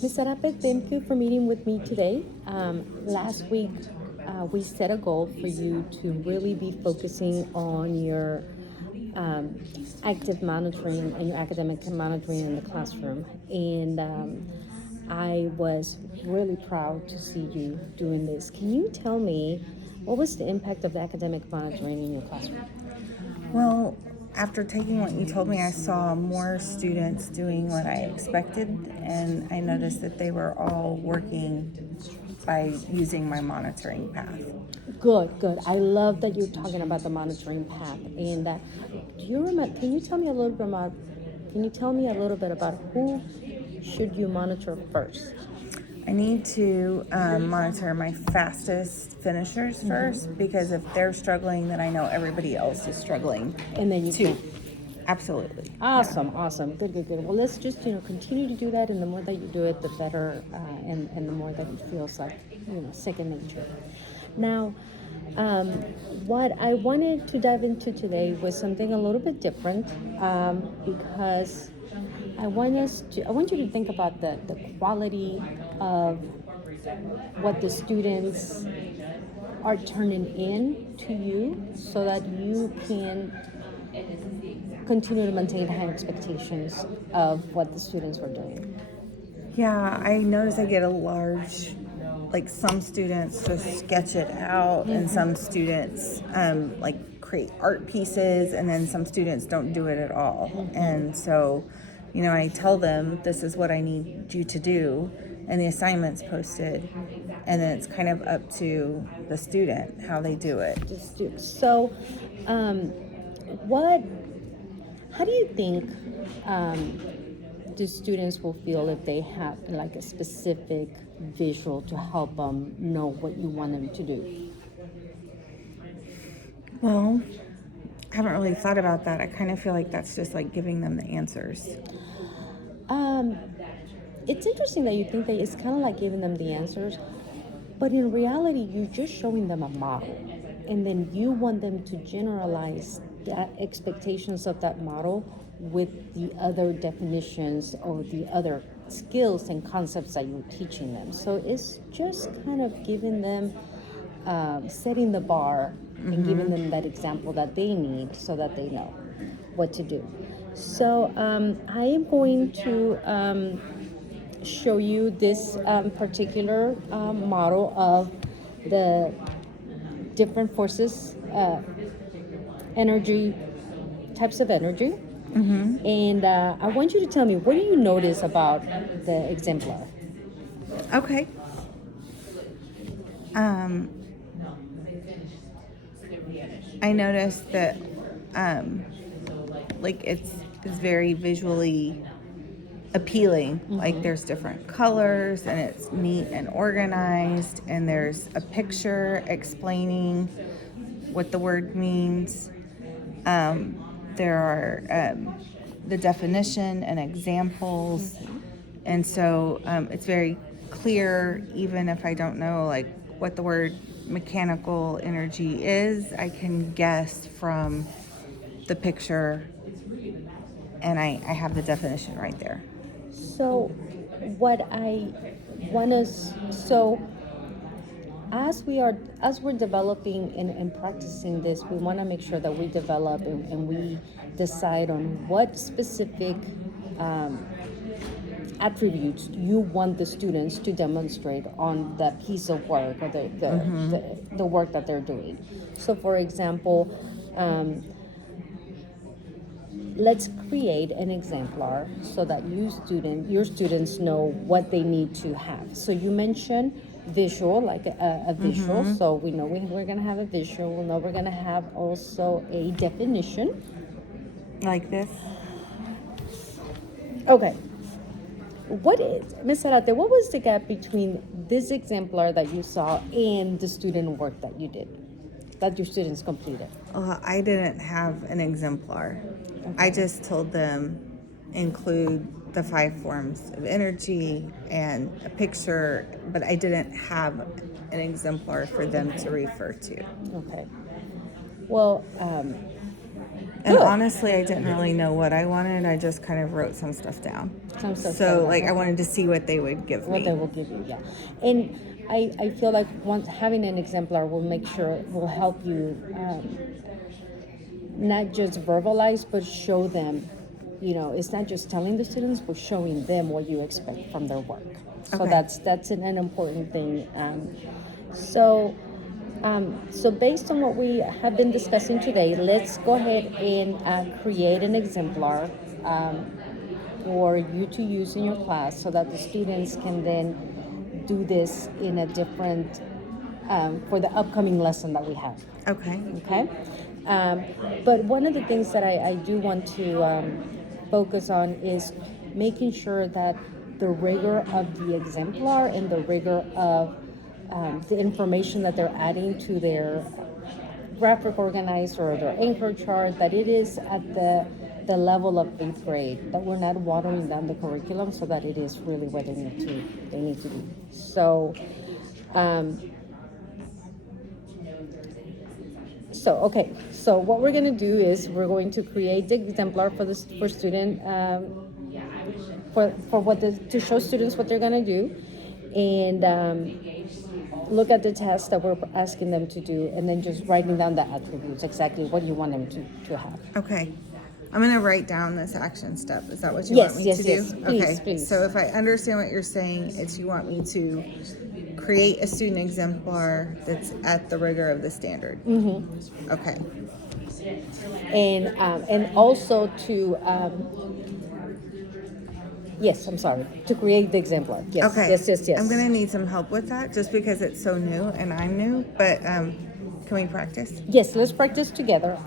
Ms. Sarape, thank you for meeting with me today. Last week, we set a goal for you to really be focusing on your um, active monitoring and your academic monitoring in the classroom. And I was really proud to see you doing this. Can you tell me what was the impact of the academic monitoring in your classroom? Well, after taking what you told me, I saw more students doing what I expected, and I noticed that they were all working by using my monitoring path. Good, good. I love that you're talking about the monitoring path. And do you remember? Can you tell me a little bit about? Can you tell me a little bit about who should you monitor first? I need to monitor my fastest finishers first, because if they're struggling, then I know everybody else is struggling And then you too. can. Absolutely. Awesome, awesome. Good, good, good. Well, let's just continue to do that, and the more that you do it, the better, and the more that it feels like second nature. Now, um, what I wanted to dive into today was something a little bit different, because I want you to think about the quality of what the students are turning in to you, so that you can continue to maintain high expectations of what the students were doing. Yeah, I notice I get a large, like some students just sketch it out, and some students like create art pieces, and then some students don't do it at all. And so, I tell them this is what I need you to do, and the assignment's posted, and then it's kind of up to the student how they do it. So, um, what? How do you think the students will feel if they have like a specific visual to help them know what you want them to do? Well, I haven't really thought about that. I kind of feel like that's just like giving them the answers. Um, it's interesting that you think that it's kind of like giving them the answers, but in reality, you're just showing them a model, and then you want them to generalize that expectations of that model with the other definitions or the other skills and concepts that you're teaching them. So it's just kind of giving them, setting the bar and giving them that example that they need so that they know what to do. So I am going to show you this particular model of the different forces, energy, types of energy. And I want you to tell me, what do you notice about the exemplar? Okay. Um, I noticed that, like it's very visually appealing. Like there's different colors, and it's neat and organized, and there's a picture explaining what the word means. There are the definition and examples, and so it's very clear. Even if I don't know like what the word mechanical energy is, I can guess from the picture, and I have the definition right there. So, what I want us so as we're developing and practicing this, we want to make sure that we develop and we decide on what specific um, attributes you want the students to demonstrate on that piece of work or the work that they're doing. So, for example, let's create an exemplar so that your students know what they need to have. So you mentioned visual, like a visual. So we know we're going to have a visual. We know we're going to have also a definition. Like this. Okay. Ms. Arate, what was the gap between this exemplar that you saw and the student work that you did, that your students completed? I didn't have an exemplar. I just told them include the 5 forms of energy and a picture, but I didn't have an exemplar for them to refer to. Okay. Well, And Good. honestly, I didn't really know what I wanted. I just kind of wrote some stuff down. Some stuff So, down, like, I okay. wanted to see what they would give What me. they will give you, yeah. And I feel like once having an exemplar will make sure will help you not just verbalize but show them, it's not just telling the students but showing them what you expect from their work. So Okay. that's an important thing. So so based on what we have been discussing today, let's go ahead and create an exemplar for you to use in your class so that the students can then do this in a different, for the upcoming lesson that we have. Okay. Okay? But one of the things that I do want to focus on is making sure that the rigor of the exemplar and the rigor of the information that they're adding to their graphic organizer or their anchor chart, that it is at the level of 8th grade, that we're not watering down the curriculum so that it is really what they need to be. So okay. So what we're going to do is we're going to create the exemplar for student for to show students what they're going to do, and look at the test that we're asking them to do, and then just writing down the attributes, exactly what you want them to have. Okay. I'm going to write down this action step. Is that what you Yes, want me yes, to yes. do? Please, Okay. please. So if I understand what you're saying, it's you want me to create a student exemplar that's at the rigor of the standard. Mm-hmm. Okay. And also to yes, I'm sorry, to create the exemplar. Yes, Okay. yes. I'm going to need some help with that just because it's so new and I'm new, but can we practice? Yes, let's practice together.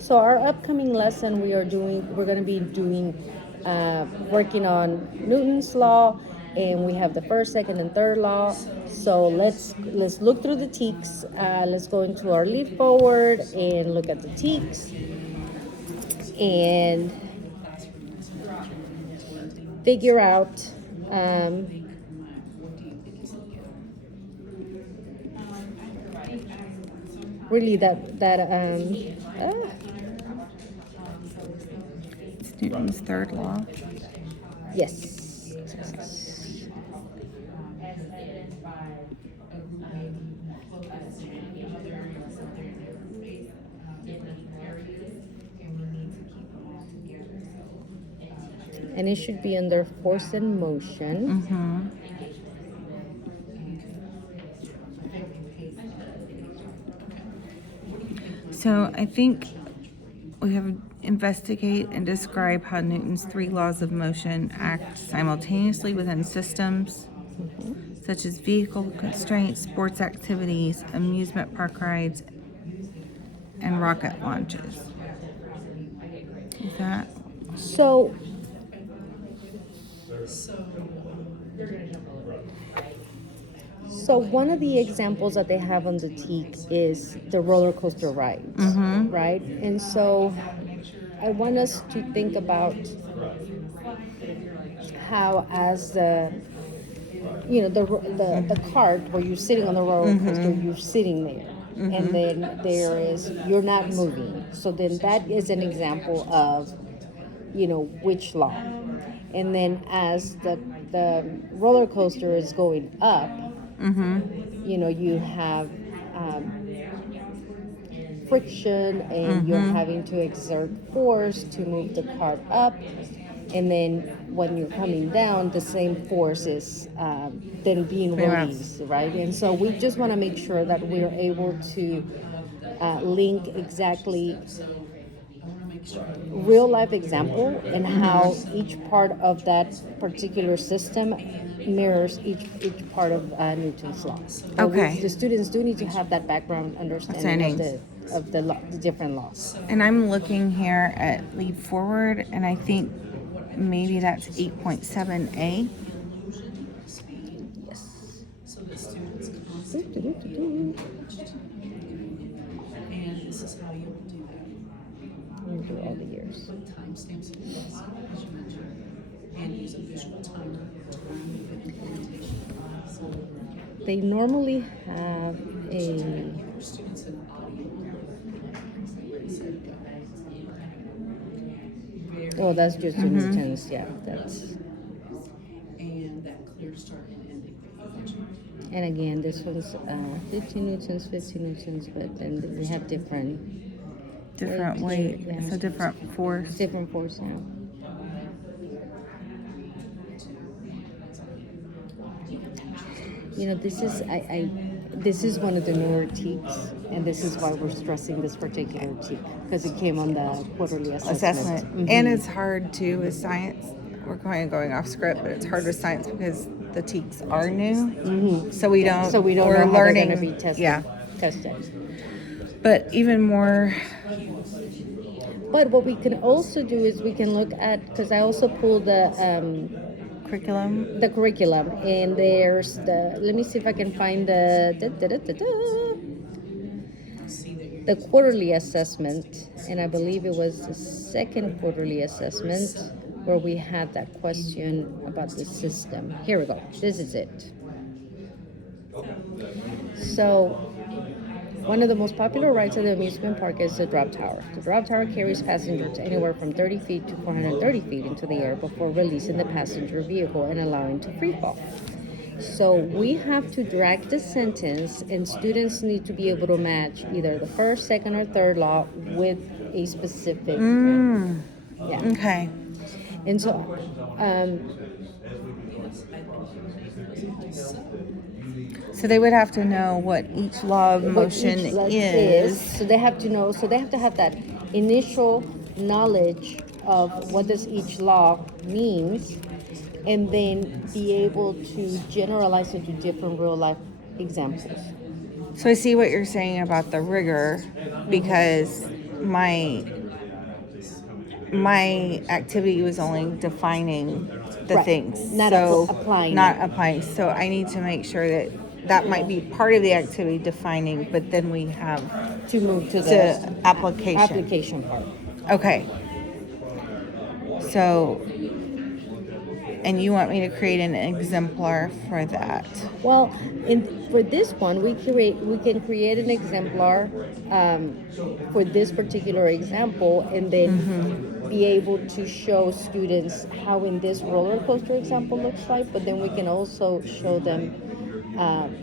So our upcoming lesson, we're going to be doing, working on Newton's law, and we have the first, second, and third law. So let's look through the TEKS. Let's go into our lead forward and look at the TEKS, and figure out. Really Newton's third law. yes. And it should be under force and motion. Mm-hmm. So I think we have investigate and describe how Newton's 3 laws of motion act simultaneously within systems, such as vehicle constraints, sports activities, amusement park rides, and rocket launches. Is that? So one of the examples that they have on the TEK is the roller coaster rides, right? And so I want us to think about how, as the cart where you're sitting on the roller coaster, you're sitting there, and then you're not moving. So then that is an example of which law. And then as the roller coaster is going up, you have friction, and you're having to exert force to move the cart up, and then when you're coming down, the same force is then being released, right? And so we just want to make sure that we're able to link exactly real life example and how each part of that particular system mirrors each part of Newton's law. Okay. The students do need to have that background understanding of the different laws. And I'm looking here at lead forward, and I think maybe that's 8.7a. Yes. And this is how you would do that. You do all the years. Put timestamps in the lesson, as you mentioned, and use a visual timer to remove implementation. So They normally have a for students in audio. Oh, that's just the Newtons. Yeah, that's. and that clear start and ending that you mentioned. And again, this one's 15 Newtons, 15 Newtons, but then we have different weight. Yeah. It's a different force. different force now. You know, this is one of the newer TEKs, and this is why we're stressing this particular TEK, because it came on the quarterly assessment. And it's hard too with science. We're kind of going off script, but it's hard with science because the TEKs are new, so we don't. So we don't we're know how learning. they're going to be tested. Yeah, Tested. but even more. But what we can also do is we can look at, because I also pulled Curriculum. the curriculum, and there's the, let me see if I can find the quarterly assessment, and I believe it was the second quarterly assessment where we had that question about the system. Here we go. This is it. So, one of the most popular rides at the amusement park is the drop tower. The drop tower carries passengers anywhere from 30 feet to 430 feet into the air before releasing the passenger vehicle and allowing to free fall. So we have to drag the sentence, and students need to be able to match either the first, second, or third law with a specific. Yeah. Okay. And so, So they would have to know what each law of motion each law is. So they have to know. So they have to have that initial knowledge of what does each law means, and then be able to generalize it to different real life examples. So I see what you're saying about the rigor, because my activity was only defining the Right. things, Not so applying not it. applying. So I need to make sure that might be part of the activity, defining, but then we have To move to the the application. part. Okay. So, and you want me to create an exemplar for that? Well, for this one, we can create an exemplar for this particular example, and then be able to show students how in this roller coaster example looks like. But then we can also show them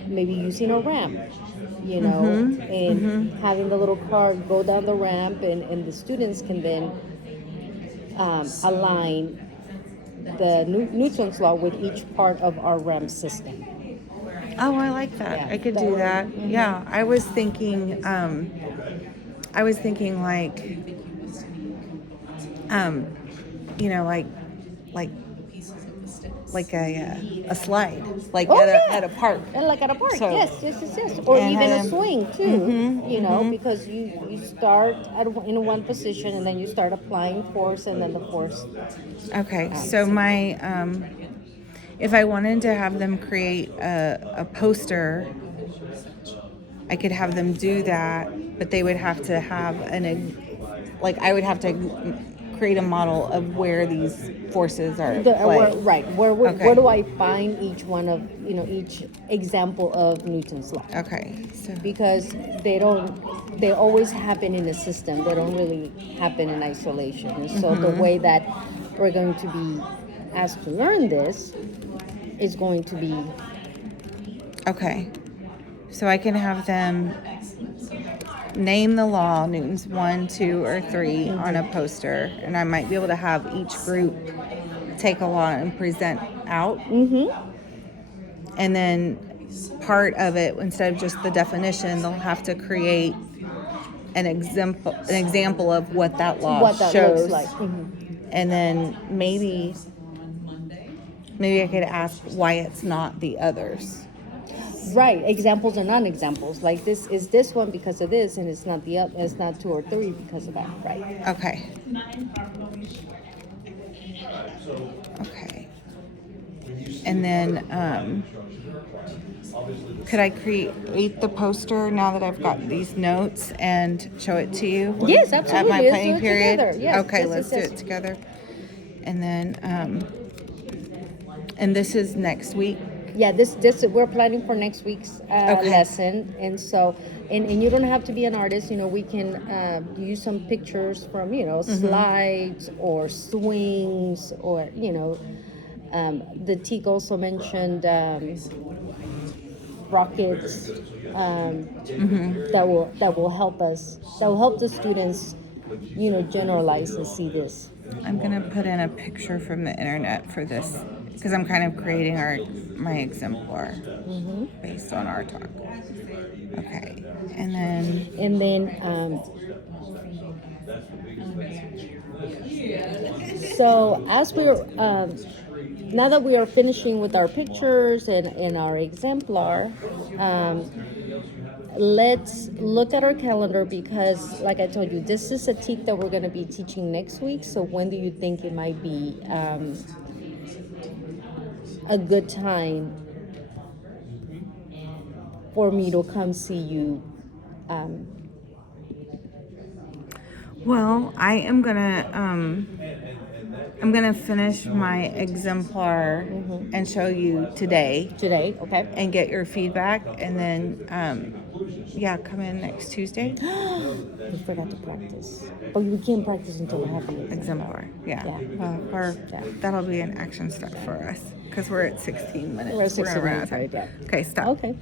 maybe using a ramp, and having the little car go down the ramp, and the students can then align the Newton's law with each part of our ramp system. Oh, I like that. Yeah, I could that do way. that. Yeah, I was thinking like, like a slide, like Oh, yeah. at a park. And like at a park, So- yes. Or and even a have them- swing too, because you start in one position, and then you start applying force, and then the force. Okay, so my if I wanted to have them create a poster, I could have them do that, but they would have to have I would have to create a model of where these forces are at play. Where do I find each one of, each example of Newton's law? Okay, so Because they always happen in a system. They don't really happen in isolation. And so the way that we're going to be asked to learn this is going to be. okay, so I can have them name the law, Newton's 1, 2, or 3 on a poster, and I might be able to have each group take a law and present out. And then part of it, instead of just the definition, they'll have to create an example of what that law What that shows. looks like. And then maybe I could ask why it's not the others. Right, examples are non-examples. Like this is this one because of this, and it's not it's not 2 or 3 because of that. Right. Okay. Okay. And then, could I create the poster now that I've got these notes and show it to you? Yes, At absolutely. my Let's planning do it period? together. Yes, Okay, yes, let's yes, do yes. it together. And then, and this is next week. yeah, this we're planning for next week's Okay. lesson, and so and you don't have to be an artist. You know, we can use some pictures from slides or swings or the TIC also mentioned rockets that will help us, that will help the students generalize and see this. I'm gonna put in a picture from the internet for this because I'm kind of creating my exemplar based on our talk. Okay, and then And then so as we're now that we are finishing with our pictures and our exemplar, let's look at our calendar, because like I told you, this is a TEK that we're going to be teaching next week. So when do you think it might be a good time for me to come see you? well, I'm gonna finish my exemplar and show you today Today, okay? and get your feedback, and then come in next Tuesday. We forgot to practice, but we can't practice until we have the Exemplar, yeah. Yeah. Well, that'll be an action step for us because we're at 16 minutes. We're at gonna 16 run out of minutes, time. right? Yeah. Okay, stop. Okay.